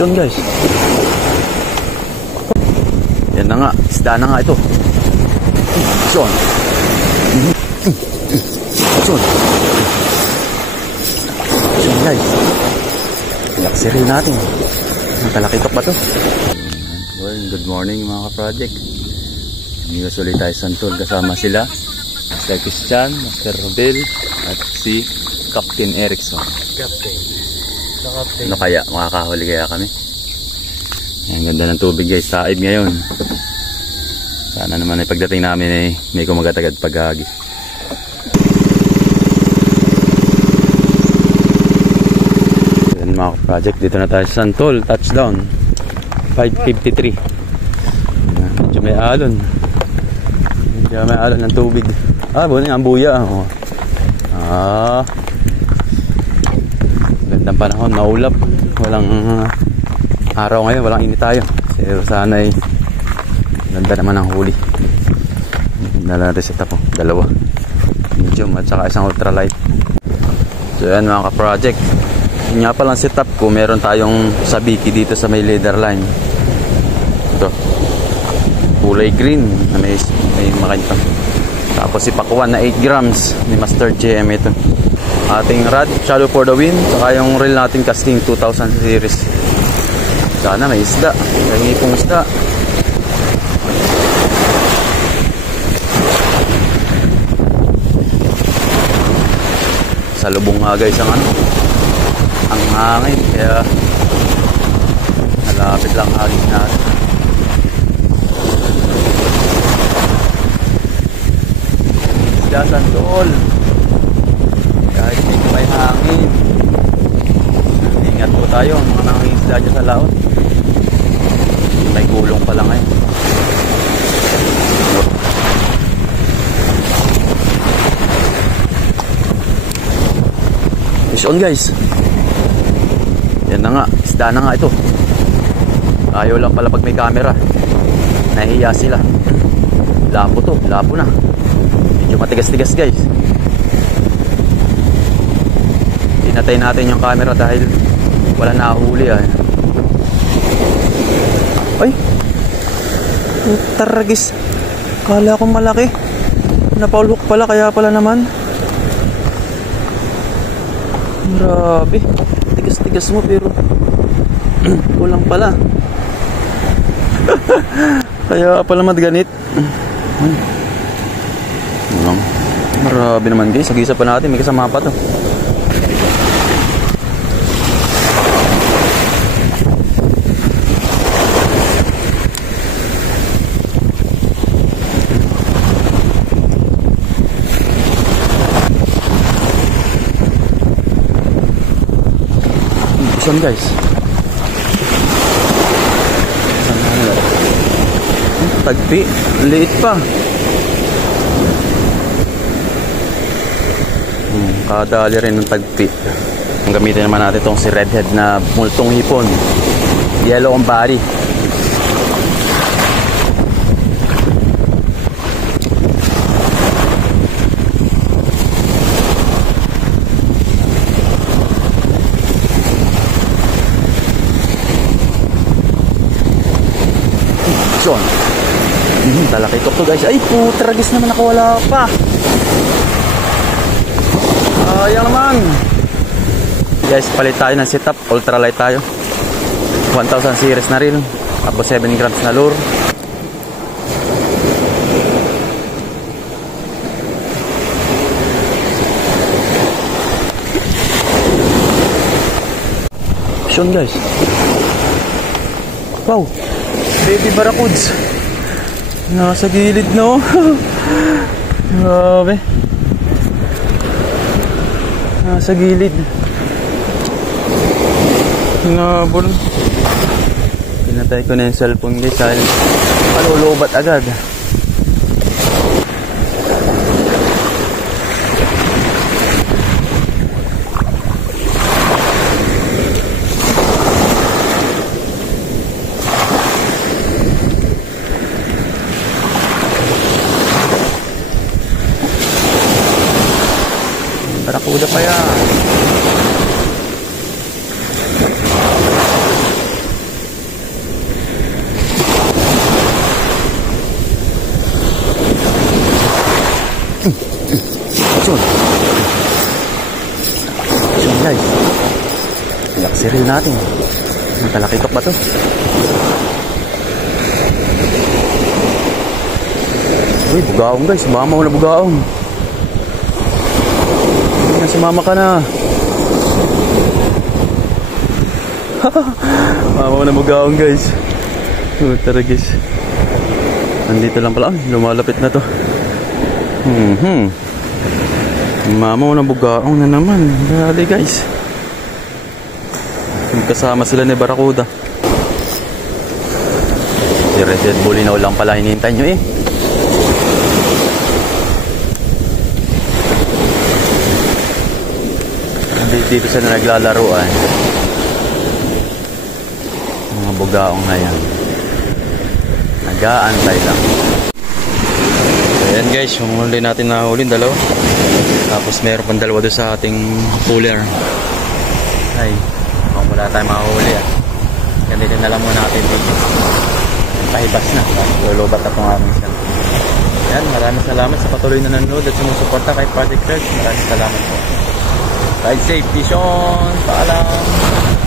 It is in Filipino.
Mission guys. Yan na nga, isda na nga ito. Mission. Mission. Mission guys. Laksiri natin. Nakalakitok ba to? Well, good morning mga ka-project. Amigos ulit tayo sa Santol. Kasama sila Sir Christian, Master Robel at si Captain Erickson. Captain. Ano kaya? Makakahuli kaya kami? Ang ganda ng tubig guys. Taib ngayon. Sana naman ay pagdating namin ay may kumagat-agad paghagi. Yan mga project. Dito na tayo sa Santol. Touchdown. 5:53. Medyo may alon. Medyo may alon ng tubig. Buwan nga ang buya. Gandang panahon. Maulap. Walang araw ngayon. Walang init tayo. Pero sana ay ganda naman ang huli. Nalareset ako. Dalawa. Medium at saka isang ultralight. So yan mga ka-project. Yun nga palang setup ko. Meron tayong sabiki dito sa may leader line. Ito. Kulay green na may makita. Tapos ipakuan na 8 grams ni Master JM ito. Ating rod, shallow for the wind. Saka yung reel natin casting 2000 series. Sana may isda. May ngipong isda. Sa lubong nga guys ang hangin. Kaya malapit lang hangin natin. Isda Santol. Kahit medyo may hangin. Ingat po tayo mga nangingisda dyan sa laot. May gulong pa lang ngayon. Fish on guys. Yan na nga, isda na nga ito. Ayaw lang pala pag may camera. Nahihiya sila. Lapo to, lapo na. Medyo matigas-tigas guys. Pinatay natin yung camera dahil wala nahuli Ay! Taragis. Kala ko malaki. Napaulok pala, kaya pala naman. Grabe. Tigas-tigas mo pero kulang pala. Kaya pala madganit. Marami naman guys. Sagisa pa natin. May kasama pa to. Mission guys. Tagpi. Liit pa. Kadali rin ng tagpi. Ang gamitin naman natin itong si redhead na multong hipon. Yellow ang body. John. Talakitok to guys. Ay putragis naman, nakawala pa. Ayan naman. Guys, palit tayo ng setup. Ultralight tayo. 1000 series na rin. Tapos 7 grams na lure. Action guys. Wow. Baby barracuds. Nasa gilid no. Grabe. Nasa gilid. Ngabon. Pinatay ko na yung cellphone guys dahil malulubat agad. Barakuda pa yan. Siril natin. Matalakitok ba to? Uy, bugaong guys. Mama mo na bugaong. Sumama ka na. Mama mo na bugaong guys. Tara guys. Nandito lang pala. Lumalapit na to. Mama mo na bugaong na naman. Dali guys. Kasama sila ni Barracuda. Si Red Bullinaw lang pala hinihintay nyo eh. Dito sila naglalaruan. Mga bugaong na yan. Nag-aantay lang. Ayan guys, yung huli natin nahuli, dalawa. Tapos meron pang dalawa doon sa ating cooler. Ay, wala tayong mahuli ah. Ganito na lang muna natin dito. Pahibas na. Lulubat na itong aming siya. Ayan, maraming salamat sa patuloy na nanonood at sumusuporta kay Project Crash. Maraming salamat po. Ride safe, Tishon! Paalam!